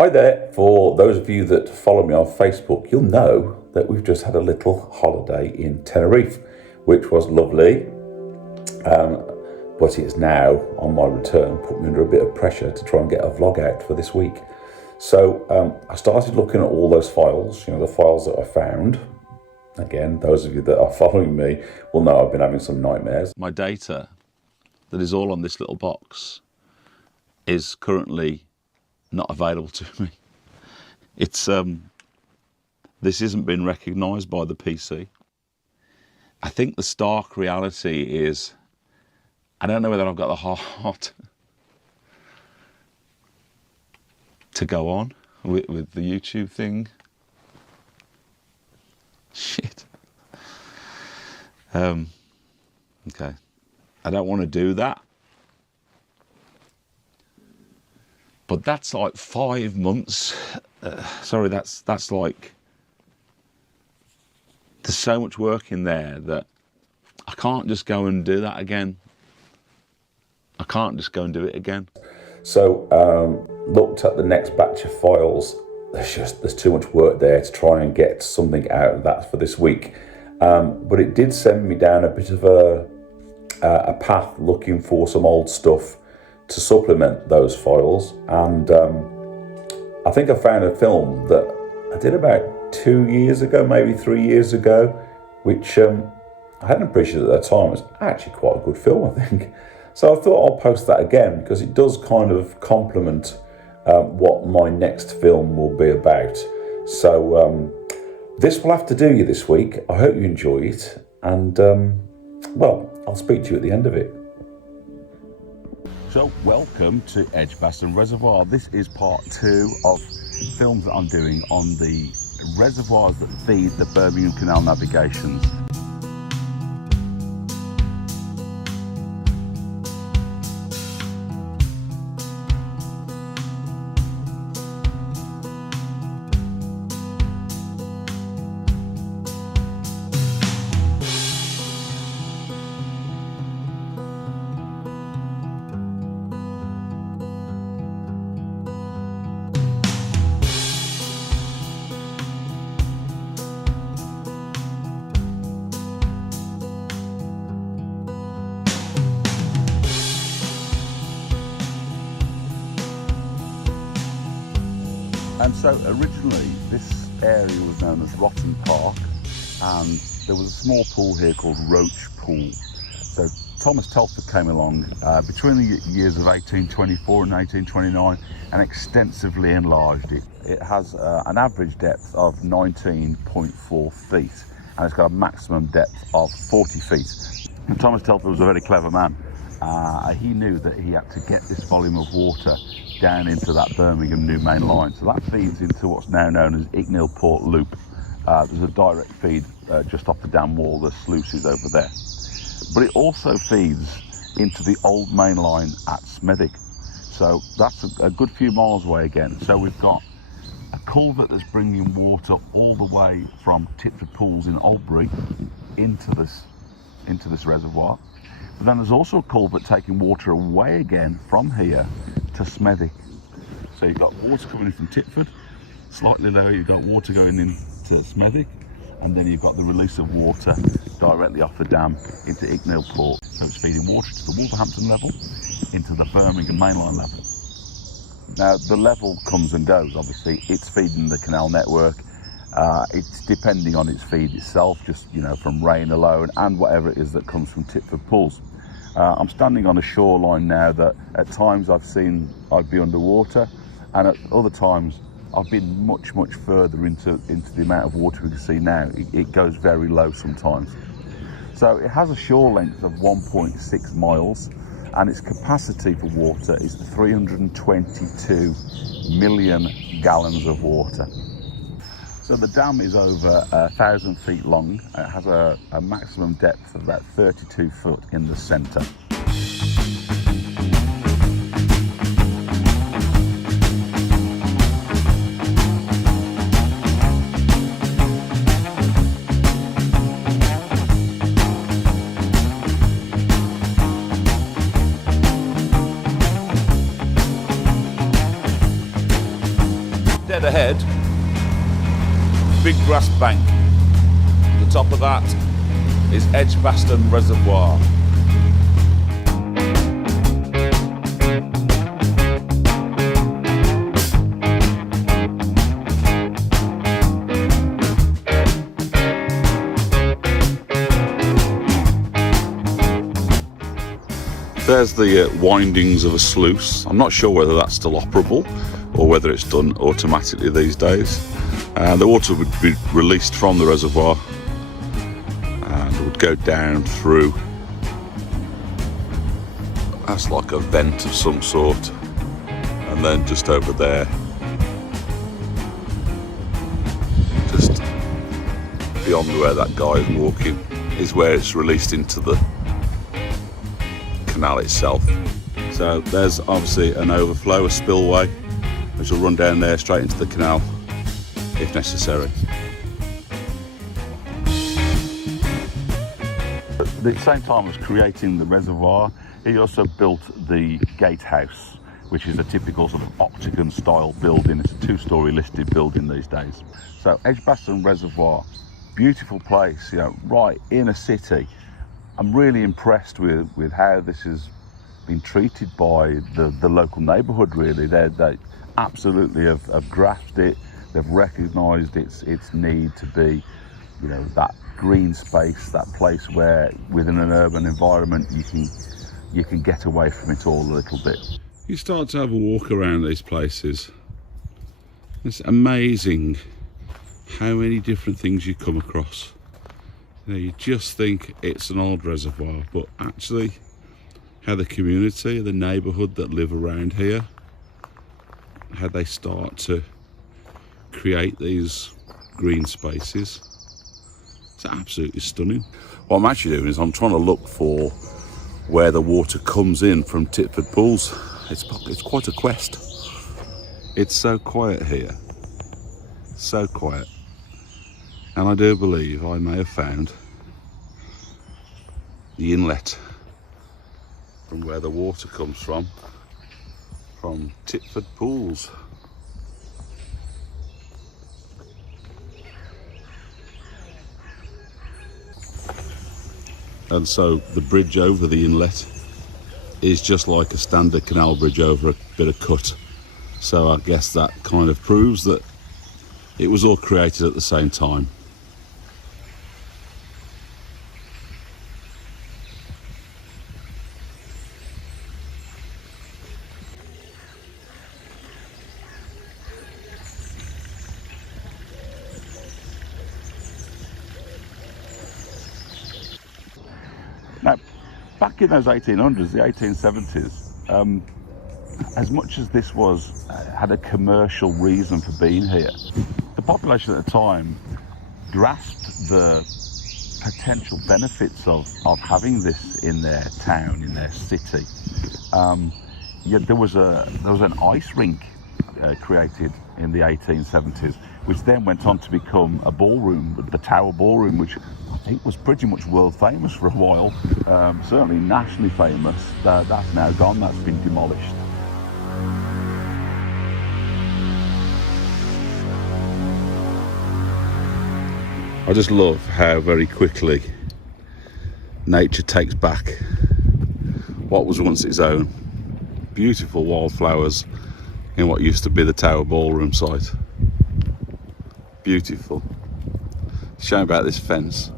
Hi there. For those of you that follow me on Facebook, you'll know that we've just had a little holiday in Tenerife, which was lovely. But it's now, on my return, put me under a bit of pressure to try and get a vlog out for this week. So I started looking at all those files, the files that I found. Again, those of you that are following me will know I've been having some nightmares. My data that is all on this little box is currently not available to me. It's this isn't been recognised by the PC. I think the stark reality is I don't know whether I've got the heart to go on with the YouTube thing. Shit. Okay. I don't want to do that. But that's like 5 months. Sorry, that's like, there's so much work in there that I can't just go and do that again. I can't just go and do it again. So looked at the next batch of files. There's too much work there to try and get something out of that for this week. But it did send me down a bit of a path looking for some old stuff to supplement those files, and I think I found a film that I did about 2 years ago, maybe 3 years ago, which I hadn't appreciated at the time. It was actually quite a good film, I think. So I thought I'll post that again because it does kind of complement what my next film will be about. So this will have to do you this week. I hope you enjoy it, and well, I'll speak to you at the end of it. So, welcome to Edgbaston Reservoir. This is part 2 of films that I'm doing on the reservoirs that feed the Birmingham Canal Navigations. And so originally this area was known as Rotten Park, and there was a small pool here called Roach Pool. So Thomas Telford came along between the years of 1824 and 1829 and extensively enlarged it. It has an average depth of 19.4 feet and it's got a maximum depth of 40 feet. And Thomas Telford was a very clever man. He knew that he had to get this volume of water down into that Birmingham new main line. So that feeds into what's now known as Icknield Port Loop. There's a direct feed just off the dam wall, the sluices over there. But it also feeds into the old main line at Smethwick. So that's a good few miles away again. So we've got a culvert that's bringing water all the way from Tipford Pools in Albury into this reservoir. But then there's also a culvert taking water away again from here to Smethwick. So you've got water coming in from Tipford, slightly lower you've got water going into Smethwick, and then you've got the release of water directly off the dam into Icknield Port. So it's feeding water to the Wolverhampton level, into the Birmingham mainline level. Now the level comes and goes, obviously. It's feeding the canal network. It's depending on its feed itself, just from rain alone and whatever it is that comes from Tipford Pools. I'm standing on a shoreline now that at times I'd be underwater, and at other times I've been much further into the amount of water we can see now. It goes very low sometimes. So it has a shore length of 1.6 miles and its capacity for water is 322 million gallons of water. So the dam is over 1,000 feet long. It has a maximum depth of about 32 foot in the centre. Straight ahead, big grass bank. The top of that is Edgbaston Reservoir. There's the windings of a sluice. I'm not sure whether that's still operable or whether it's done automatically these days. The water would be released from the reservoir and it would go down through. That's like a vent of some sort. And then just over there, just beyond where that guy is walking, is where it's released into the canal itself. So there's obviously an overflow, a spillway, which will run down there straight into the canal if necessary. At the same time as creating the reservoir, he also built the gatehouse, which is a typical sort of octagon style building. It's a 2-story listed building these days. So Edgbaston Reservoir, beautiful place, you know, right in a city. I'm really impressed with how this has been treated by the local neighbourhood, really. They absolutely have grasped it. They've recognised its need to be, you know, that green space, that place where within an urban environment you can get away from it all a little bit. You start to have a walk around these places. It's amazing how many different things you come across. You know, you just think it's an old reservoir, but actually how the community, the neighbourhood that live around here, how they start to create these green spaces. It's absolutely stunning. What I'm actually doing is I'm trying to look for where the water comes in from Tipford Pools. It's quite a quest. It's so quiet here, so quiet. And I do believe I may have found the inlet from where the water comes from Tipford Pools. And so the bridge over the inlet is just like a standard canal bridge over a bit of cut. So I guess that kind of proves that it was all created at the same time. Now, back in those 1800s, the 1870s, as much as this had a commercial reason for being here, the population at the time grasped the potential benefits of having this in their town, in their city. There was an ice rink created in the 1870s, which then went on to become a ballroom, the Tower Ballroom, which I think was pretty much world famous for a while, certainly nationally famous. That's now gone, that's been demolished. I just love how very quickly nature takes back what was once its own. Beautiful wildflowers in what used to be the Tower Ballroom site. Beautiful. Shame about this fence.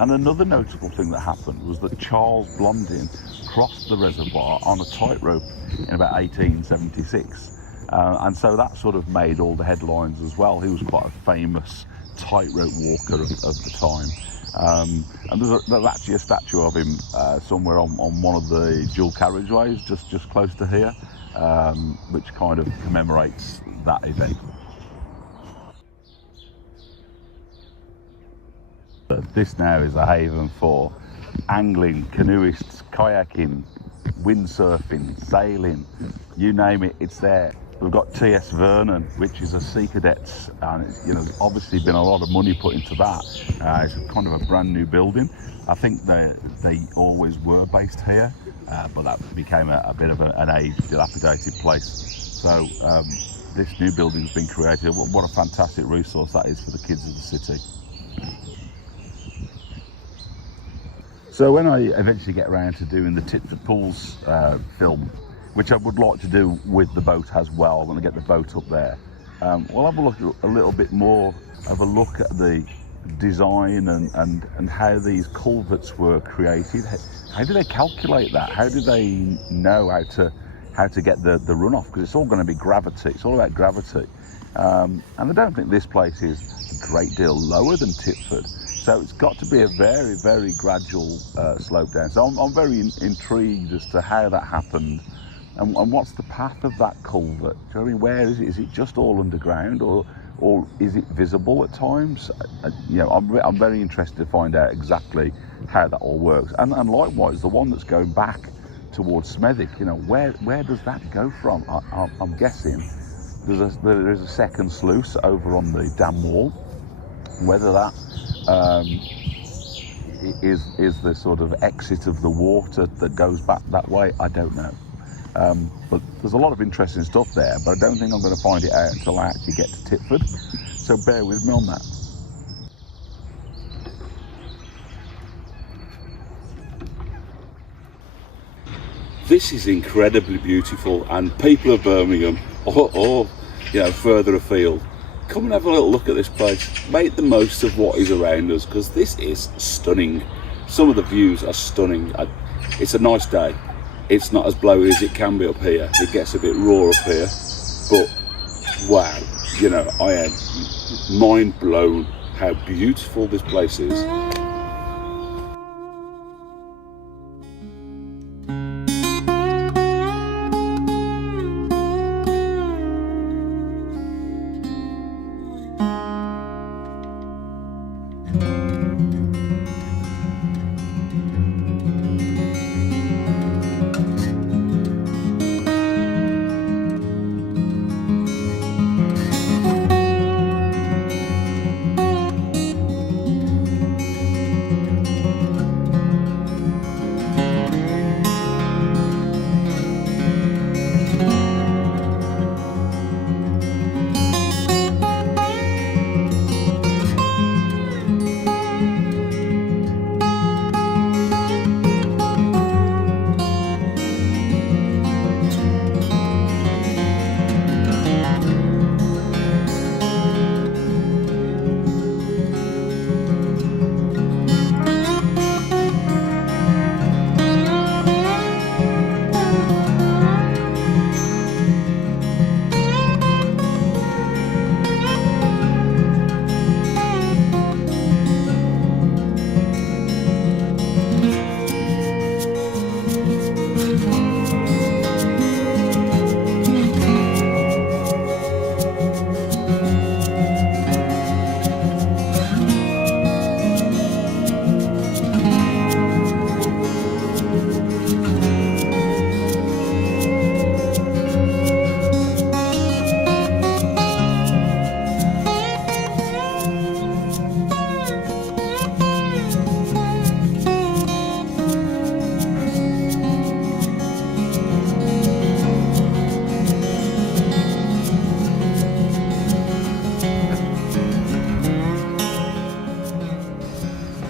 And another notable thing that happened was that Charles Blondin crossed the reservoir on a tightrope in about 1876. And so that sort of made all the headlines as well. He was quite a famous tightrope walker of the time. And there's actually a statue of him somewhere on one of the dual carriageways just close to here, which kind of commemorates that event. This now is a haven for angling, canoeists, kayaking, windsurfing, sailing, you name it, it's there. We've got T.S. Vernon, which is a sea cadets, and it's, you know, obviously been a lot of money put into that. It's kind of a brand new building. I think they always were based here, but that became a bit of an aged, dilapidated place. So this new building's been created. What a fantastic resource that is for the kids of the city. So when I eventually get around to doing the Tit for Pools film, which I would like to do with the boat as well, when I get the boat up there, we'll have a little bit more of a look at the design and how these culverts were created. How do they calculate that? How do they know how to get the runoff? Because it's all going to be gravity. It's all about gravity. And I don't think this place is a great deal lower than Titford. So it's got to be a very, very gradual slope down. So I'm very intrigued as to how that happened and what's the path of that culvert. Do you know what I mean? Where is it? Is it just all underground, or is it visible at times? You know, I'm very interested to find out exactly how that all works. And likewise, the one that's going back towards Smethwick, you know, where does that go from? I'm guessing there is a second sluice over on the dam wall. Whether that is the sort of exit of the water that goes back that way, I don't know. But there's a lot of interesting stuff there, but I don't think I'm going to find it out until I actually get to Titford. So bear with me on that. This is incredibly beautiful, and people of Birmingham or you know, further afield, come and have a little look at this place. Make the most of what is around us, because this is stunning. Some of the views are stunning. It's a nice day. It's not as blowy as it can be up here. It gets a bit raw up here, but wow, you know, I am mind blown how beautiful this place is.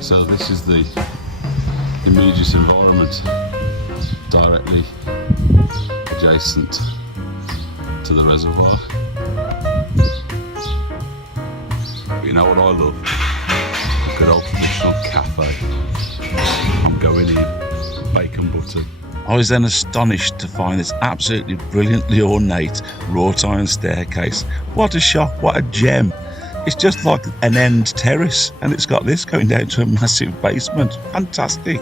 So this is the immediate environment directly adjacent to the reservoir. You know what I love? A good old traditional cafe. I'm going in, bacon butter. I was then astonished to find this absolutely brilliantly ornate wrought iron staircase. What a shop, what a gem. It's just like an end terrace, and it's got this going down to a massive basement. Fantastic.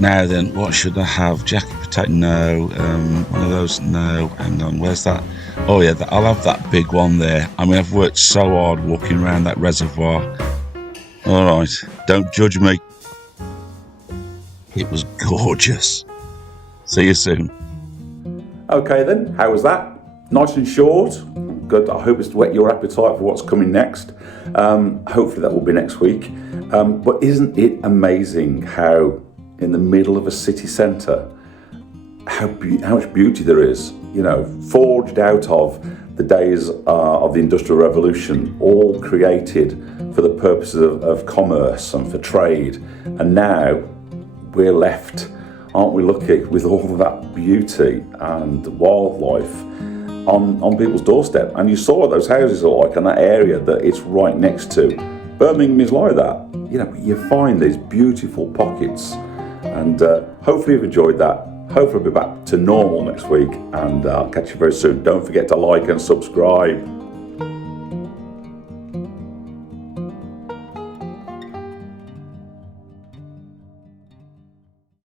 Now then, what should I have? Jacket potato? No. One of those? No. Hang on, where's that? Oh yeah, I'll have that big one there. I mean, I've worked so hard walking around that reservoir. Alright, don't judge me. It was gorgeous. See you soon. Okay then, how was that? Nice and short. Good. I hope it's whet your appetite for what's coming next. Hopefully that will be next week. But isn't it amazing how in the middle of a city centre, how much beauty there is, you know, forged out of the days of the Industrial Revolution, all created for the purposes of commerce and for trade. And now we're left, aren't we lucky, with all of that beauty and wildlife on people's doorstep. And you saw what those houses are like and that area that it's right next to. Birmingham is like that. You know, you find these beautiful pockets, and hopefully you've enjoyed that. Hopefully I'll be back to normal next week, and I'll catch you very soon. Don't forget to like and subscribe.